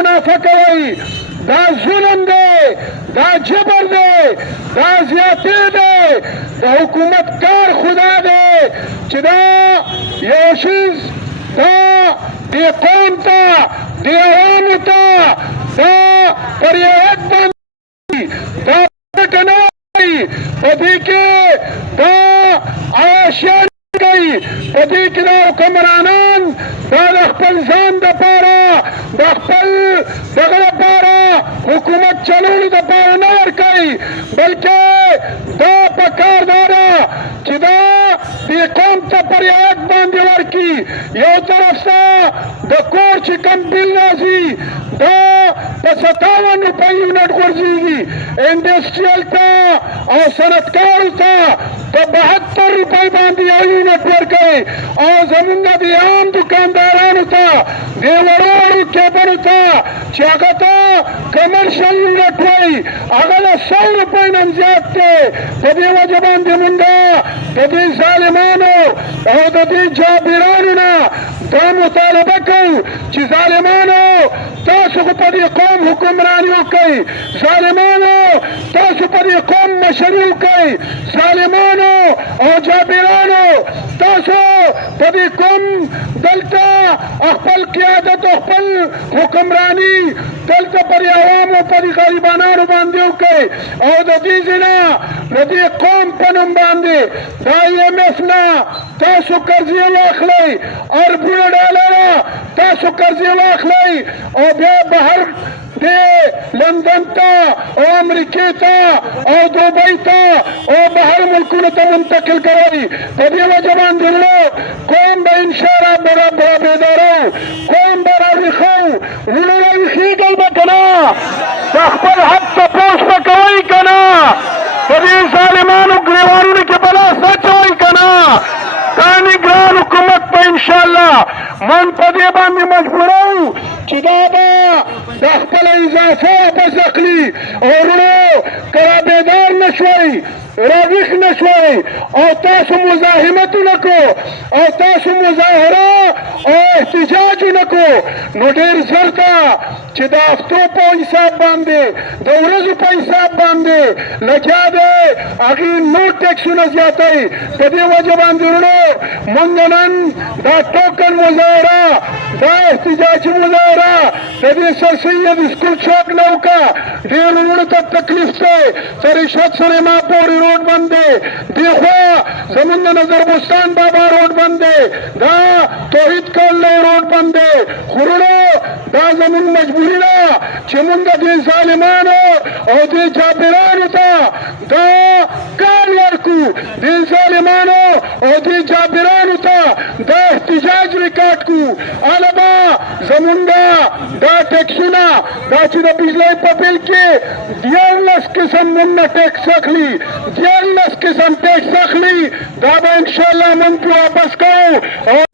منافع کوي دا ظلم دی دا جبر دی دا زیاتی دی د حکومت کار خدا دی چې دا یو شیز دا دې قوم ته دې عوامو ته دا پر یو حد باندې دا پټه نه وایي په دې کې دا عیاشیان کوي په دې کې دا حکمرانان دا د خپل ځان دپاره د خپل دغه لپاره حکومت چلولو دپاره نه ورکوي بلکې دا په کار دا ده چې دا دې قوم ته په رعایت باندې ورکړي یو طرف ته د کور چې کوم بل راځي دا په 57 روپۍ یونټ غورځېږي انډسټریل ته او صنعتکارو ته په 72 روپۍ باندې یو یونټ ورکوي او زمونږ د عام دکاندارانو ته دې وړو کیبلو ته چې هغه ته کمرشل یونټ وایي هغه له 100 روپۍ نه زیات دی په دې وجه باندې مونږ د دې ظالمانو او د دې جابرانو نه دا مطالبه کوو چې ظالمانو تاسو خو په دې قوم حکمراني وکئ ظالمانو تاسو په دې قوم مشري وکئ ظالمانو او جابرانو تاسو په دې قوم دلته خپل قیادت او خپل حکمراني دلته پر عوامو پر غریبانو باندې وکئ او د دې ځای د دې قوم په نوم باندې د IMF نه تاسو قرضې واخلئ اربونه ډالره تاسو قرضې واخلئ او بیا بهر دې لندن ته او امریکې ته او دوبۍ ته او بهر ملکونو ته منتقل کوئ په دې وجه باندې قوم به انشاءالله برابېداره قوم به راویښو وروڼه راویښېږئ به که نه د خپل حق تپوس به کوئ که نه په دې ظالمانو ګریوانونو کې به لاس اچوئ که نه دا نګران حکومت به انشاءالله من په دې باندې مجبورو چې دا به د خپله اضافه واپس اخلي او وروڼو که رابېدار نه شوئ راویښ نه شوئ او تاسو مزاحمت ونه کړو او تاسو مظاهره او احتجاج ونه کړو نو ډېر زر ته چې د هفتو په حساب باندې د ورځو په حساب باندې لګیا دی هغې نور ټیکسونه زیاتوي په دې وجه باندې وروڼو موږ نن دا ټوکن مظاهره دا احتجاجي مظاهره د دې سر سید سکول چوک نه وکړه ډېر وروڼو ته تکلیف دی تر رشوت سلیما پورې روډ بند دی دېخوا زمونږ د نظر بستان بابا روډ بند دی دا توحید کولو روډ بند دی خو وروڼو دا زمونږ مجبوري ده چې مونږ دې ظالمانو او دې جابرانو ته دا کار ورکړو دې ظالمانو او دې جابرانو ته دا احتجاج ریکارډ کړو هله به زمونږ دا ټیکسونه دا چې د بجلۍ په بل کې 14 قسم مونږ نه ټیکس اخلي 14 قسم ټیکس اخلي دا به انشاءالله مونږ واپس کوو